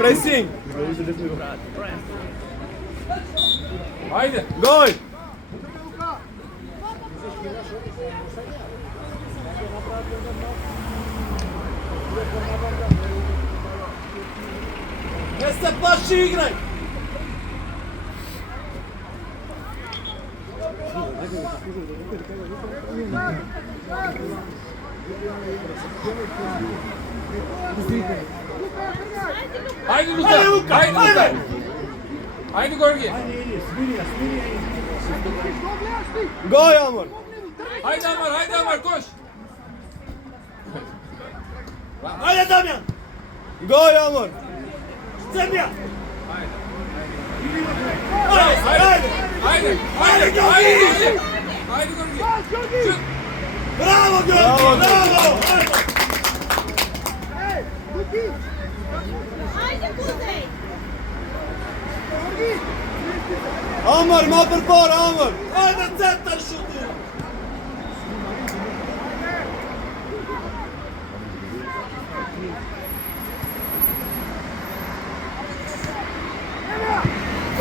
Pressing. Ajde. Gol. Ne se plaši, igraj! Ajde Luka! Ajde! Ajde Gorgi! Gol Amor. Ajde Amar, koš! Ajde Damjan! Gol Amor. Zemlja! Ajde Gorgi! Šut! Bravo Georgi! Bravo! Amor, mal per fora, Amor. Ajde centar šutira!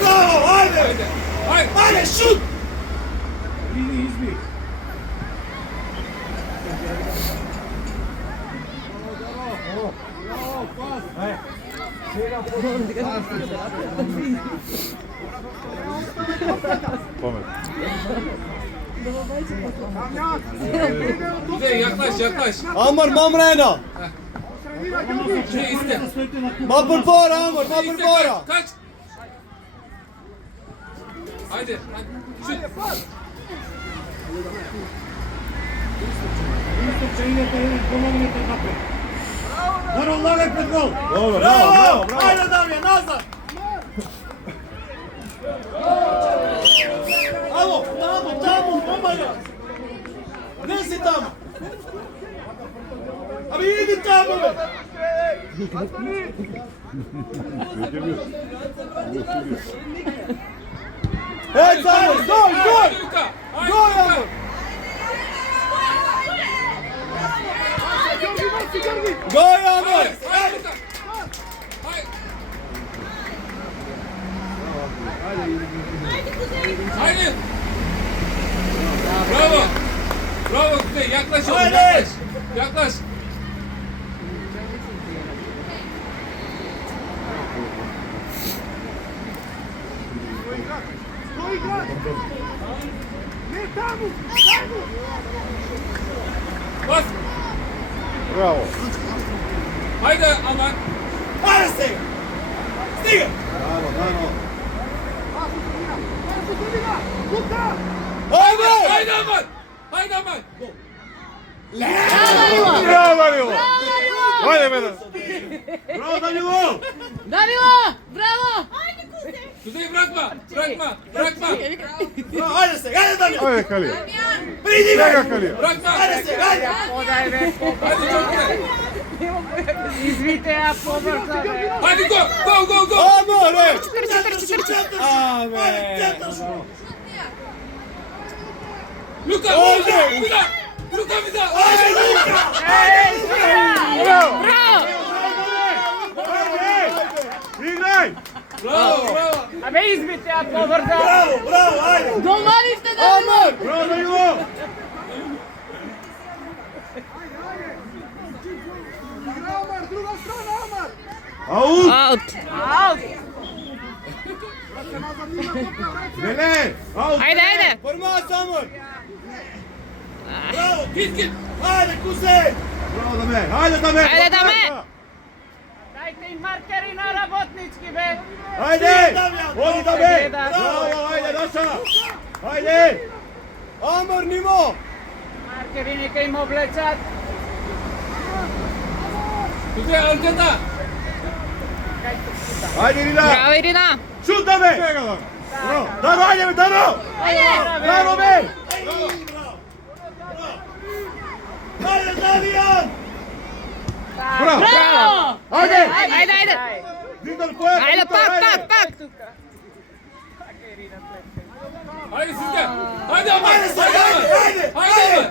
Bravo! Ajde! Ajde šut! Kuzey yaklaş. Amor, Mamrena. Şey iste. Mal per fora, Amor, mal per fora. Kaç. Haydi. Şut. Bravo! Ajde Damjan, nazad! Alo, tamo, pomagaj! Gdje si tamo? Abi idi tamo, be! Hey, Amor, gol, gol. Gol, Amor. Gol, Amor. Haydi. Bravo Kuzey. Yaklaş oğlum. Yaklaş. Bas. Bravo. Haydi Aman. Ajde stiga! Stiga! Haydi Aman. Bravo, Danilo. Ajde, Meda. Bravo Danilo! Danilo, bravo! Kuzey bırakma. Bravo, ajde se, ajde Damjan! Ajde, Kalija. Pridi Njega, me! Kalija. Bırakma. Ajde se, ajde! Hadi çok güzel. Izvite, ja povrta. Hadi go. Amor, ej. Ajde, centar šut! Luka. Ovdje. Luka bir daha. Ajde Luka! Bravo. Bravo! Igraj. Bravo. A me izvite, ja povrta. Bravo, ajde! Golmaniste, Danilo! Amor. Bravo, Danilo. Out. Out! Nene. Out. Ajde! Formac, Amor. Bravo! Git. Ajde, Kuzej! Bravo, Dame. Ajde, Dame. Ajde, Dame. Dajte im markeri na rabotnički, be! Ajde. Damjan. Vodi, Dame. Bravo. Bravo, ajde, Daša. Ajde. Amor, Nimo. Markeri neka im oblecat. Kuzey arkada. Ajde, Irina. Bravo, Irina! Šut, Dame. Bravo. Daro, ajde, Daro. Daro, be. Ajde, Damjan! Bravo. Bravo! Ajde. Ajde! Viktor, koja? Ajde, pak! Haydi sizde. Haydi Aman. Ajde! Haydi.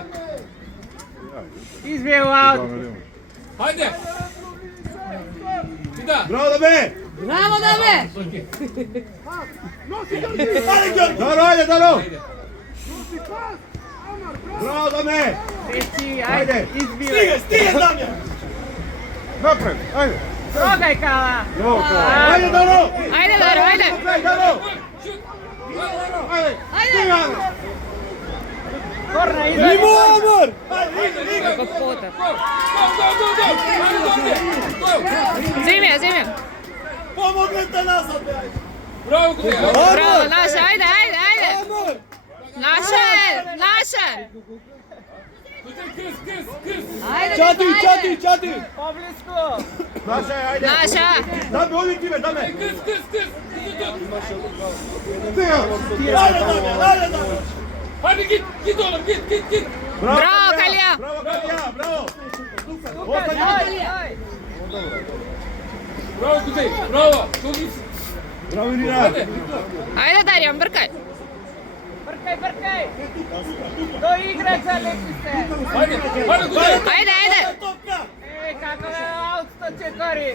Izbio u out. Haydi. Никита! Браво, Даме! Браво, Даме! Ajde, Georgi! Даро, ајде, Даро! Ајде. Браво, Даме! Treći, Ajde. ajde, izbio. Stigaj, stigaj, Damjan! Напред, ајде! Trogaj Kala. Браво, ајде, Даро! Ајде, Даро, ајде! Ајде, Даро! Шут! Ајде! Ајде! Korna izbio. Amor! Ajde, igra! Како потап. Go! Ajde, ovdje! Go! Земја, земја. Pomognete nazad, ajde! Bravo, Kuzej! Браво, наша, ајде, ајде, ајде. Наша е, наша. Kuzej, kız! Ајде, Čati, ајде. čati, čati! Poblisku. Наша, ајде! Наша. Даме, оди тебе, Даме! Kız! Ajde, Damjan, ajde, Damjan! Hadi git oğlum, git! Браво, Калија. Браво, Калија, браво! Oj, oj, oj. Bravo Kuzey, bravo! Çok iyisin! Браво, Ирина! Hadi! Ајде, Дарјан, бркај. Brkaj, brkaj. Doigraj se, lepi se. Hadi Kuzey! Ајде, ајде. Topka! Ej, kako je auto će kori.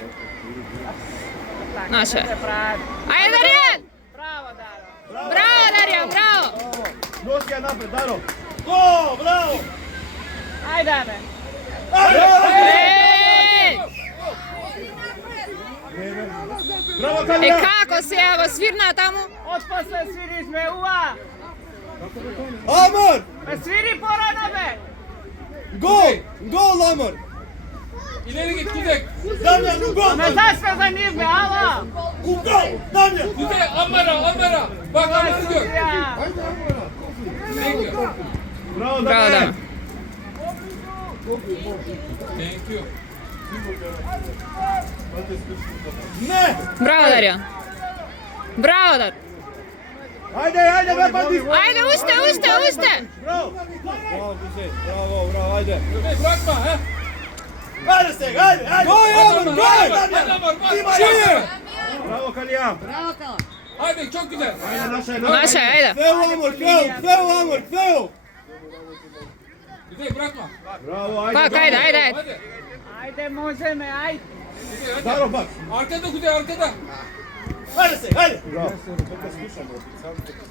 Naša. Pravi. Ајде, Дарјан. Bravo, Daro. Браво, Дарјан, браво. Носи ја напред, Даро! Go, bravo! Ajde, Ane. Ajde! Еј! Браво, Е, Калија! како се, ево, свирна таму? Od posle svirizme, ua. Amor! Pa sviri porano be. Gol! Gol, Amor! İleri git Kuzey! Damjan, u gol! Me zašto za njih be, alo? U gol! Damjan! Kuzey, Amara! Bak Amar'ı gör! Ja. Thank you! Браво, Браво, Даме! Даме. Thank you! Ne! Браво, Дарјан. Браво, Дар. Ајде, напади! Ајде, уште. Браво! Bravo, Kuzey. Bravo, bravo, ajde! Kuzey bırakma ha! Ajde se, ajde, ajde! Gol, Amor, gol! Hadi Amar, bak! Ima Čuje! Браво, Калија! Hadi çok güzel! Ајде, наша е, Наша, ајде. Feo, Amor, feo, Amor, feo! Kuzey bırakma! Браво, Пак, ајде! ајде. Hadi! Ajde, može me, ajde. Kuzey hadi! Даро, пак! Arkada Kuzey, arkada! Ajde se, ajde!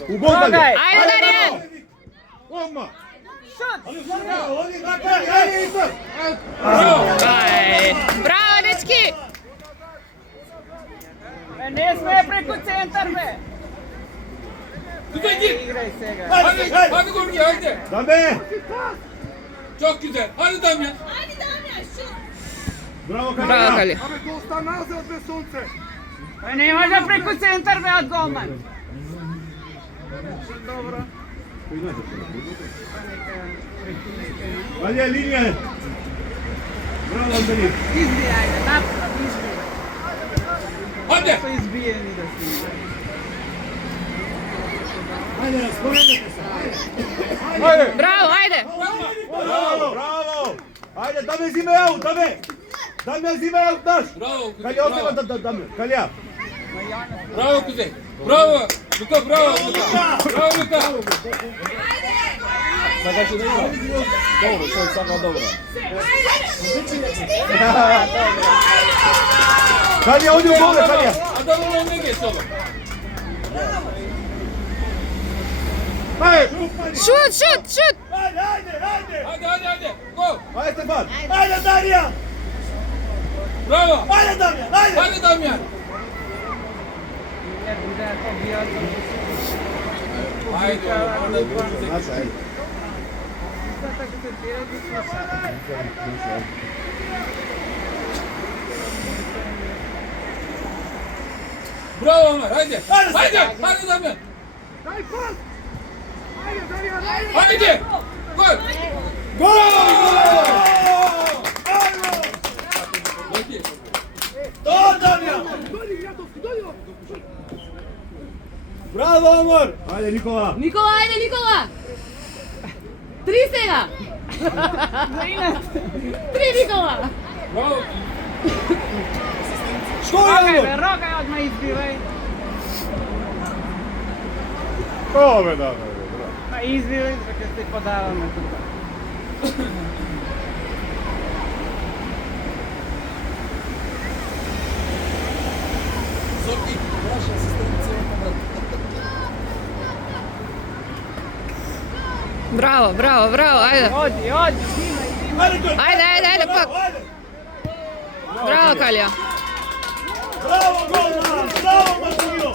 У гол, Калија! Trogaj. Ајде, Дарјан. Одма! Šut. Ovdje, napred, ajde! Ај. Браво, дечки. Me ne sme preko centar be. Kuzey git! Igraj se ga. Hadi! Hadi Gorgi, hadi! Даме! Çok güzel! Hadi Damyan! Браво, Браво, Калија! Кали. Me ne može preko centar be od golman. Dobro. Калија, линија! Браво, Антони! Izbij, ajde, napravo, izbij. Hadi! To izbijeni da si. Ајде, распоредете се! Браво, ајде. Браво, браво! Ајде, Даме, зиме аут, Даме! Даме, зиме аут наш! Bravo Kuzey! Калија, Bravo! остава Даме! Калија! Bravo Kuzey! Bravo! Luka, bravo Luka! Bravo Luka! Калија, оди у голе, Калија! Adamın önüne geç oğlum! Ајде! Шут. Ajde, ajde, ajde! Hadi! Gol! Ајде, Стефан! Ajde, Darjan! Bravo! Ajde, Damjan, ajde! Hadi Damyan! Ne bude to bio. Haydi oğlum, orada dururuz. Наша, ајде! Tako se dirati sluša. Bravo Ömer, haydi! Hadi Haydi! sen. Hadi Damyan! Haydi! Gol! Peki. To, Damjan! Bravo, Amor! Ајде, Никола! Никола, ајде, Никола. 3 сега. 3, Никола. Bravo! Skoj, Rogaj Amor! be, rogaj odmah izbivaj. Ove, да, Pa izbivaj, kad se podavamo tu. Браво, браво, браво, ајде. Оди, зima. Ајде, пак. Браво, Калија. Браво, голман! Браво, Мартино!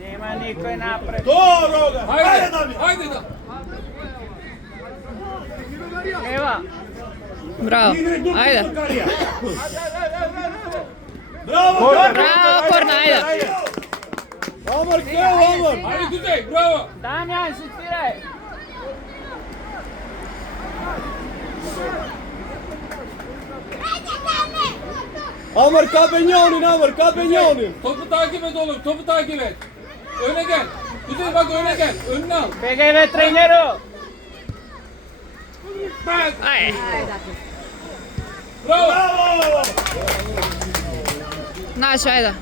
Нема никој напред. То, Рога! Ајде, Дамјан! ајде да. Ева. Браво, Игри дупло ајде. со Калија! Браво, Браво, Корна, ајде. Омар, кео, Омар! Ајде Кузей, браво. Дамјан, шутирај. Омар, kapenjonin! Topu takip et oğlum, topu takip et. Öne gel. Kuzey bak öne gel. Önüne al. Бегај бе, тренеру. Bak. Ајде. Bravo. Браво! Наш, ајде.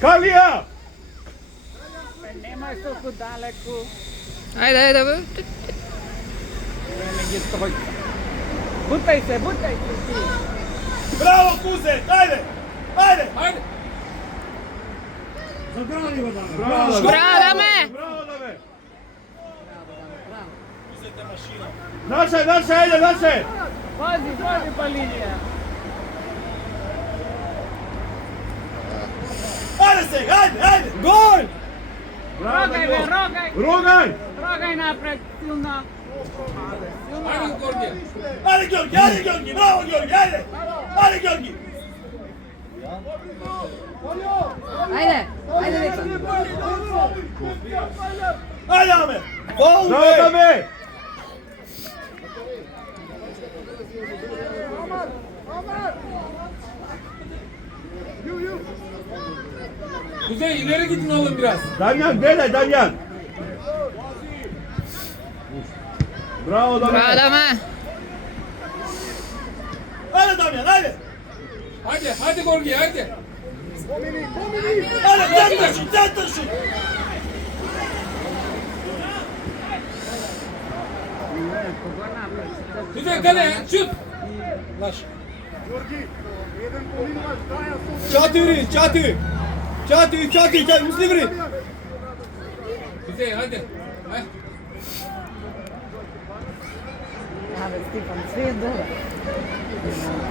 Калија! Немај толку далеку. Ајде, бе. Време ги тројка. Бутај се ти. Браво, Кузе! Ајде! Ајде! Haydi. Браво! Браво, Даме. Браво, Даме! Наше, ајде! Вози по линија. Ајде сега, ајде! Gol! Рогај бе, Рогај! рогај напред, силно. Haydi Gorgi. Ајде, Георги! Браво, Георги! Ајде! Ајде, Георги! Ajde Viktor. Ајде, Аме! Faul, Браво, be! Даме! Kuzey ileri gidin oğlum biraz. Дамјан, гледај, Дамјан! Браво, Браво, Даме! Даме. Ајде, Дамјан, ајде! Hadi Gorgi hadi. Ајде, центар шут! Kuzey kale şut. Čati, misli vri! Kuzey hadi. Heh.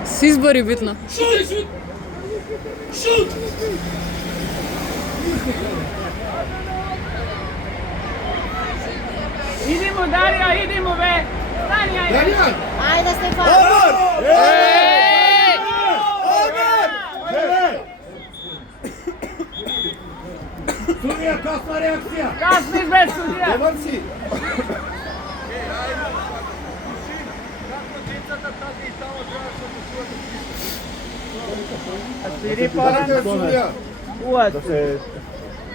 С избори битно. Şut. Шут! Идимо, Дарија, идимо бе. Стани, ајде. Ajde Stefan. Omar! Еј! Гледај! Касниш бе, судија. Dobar si! Свири порано. Уат.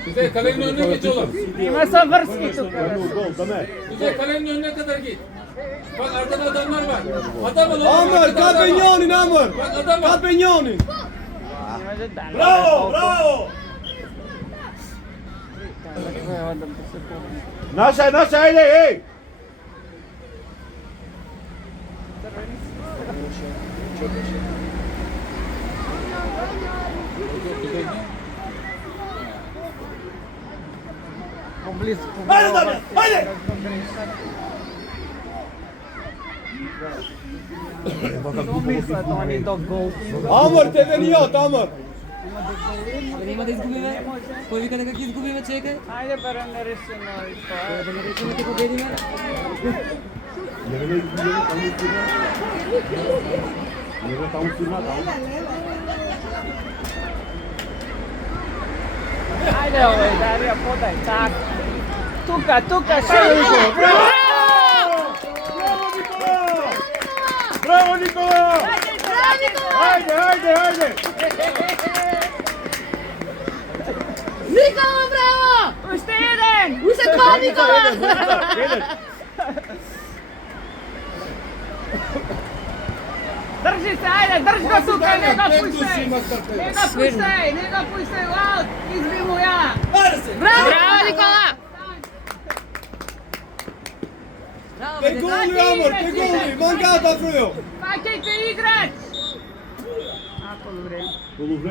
Kuzey kalenin önüne geç oğlum. Има са врски тука. Гол, Даме! Kuzey kalenin önüne kadar git. Bak arkada adamlar var. Adam ol oğlum. Omar, arkada adam var. kapenjonin, Omar! Bak adam var. Kapenjonin! Браво, браво! Наше, ајде, еј! Ајде, Дамјан, ајде! Мислат они до гол. Omar, tebe ni jot, Omar! Nema da izgubime. Ko vika da kako izgubime, čekaj. Ајде барем да решиме тоа. Da ne rečemo ti pobedime. Ајде овој, Дарија, подај, така. Тука, шејко. Браво, Никола! Ајде! Nikola, bravo! Уште еден. Уште два, Nikola! Држи се, ајде, држ го тука, не го пуштај, аут, изби му ја. Ајде се! Браво, Никола. Браво, Те бе, голи, Амор, те голи. Мангата, Фрујо. Фаќајте играч! Ако добре.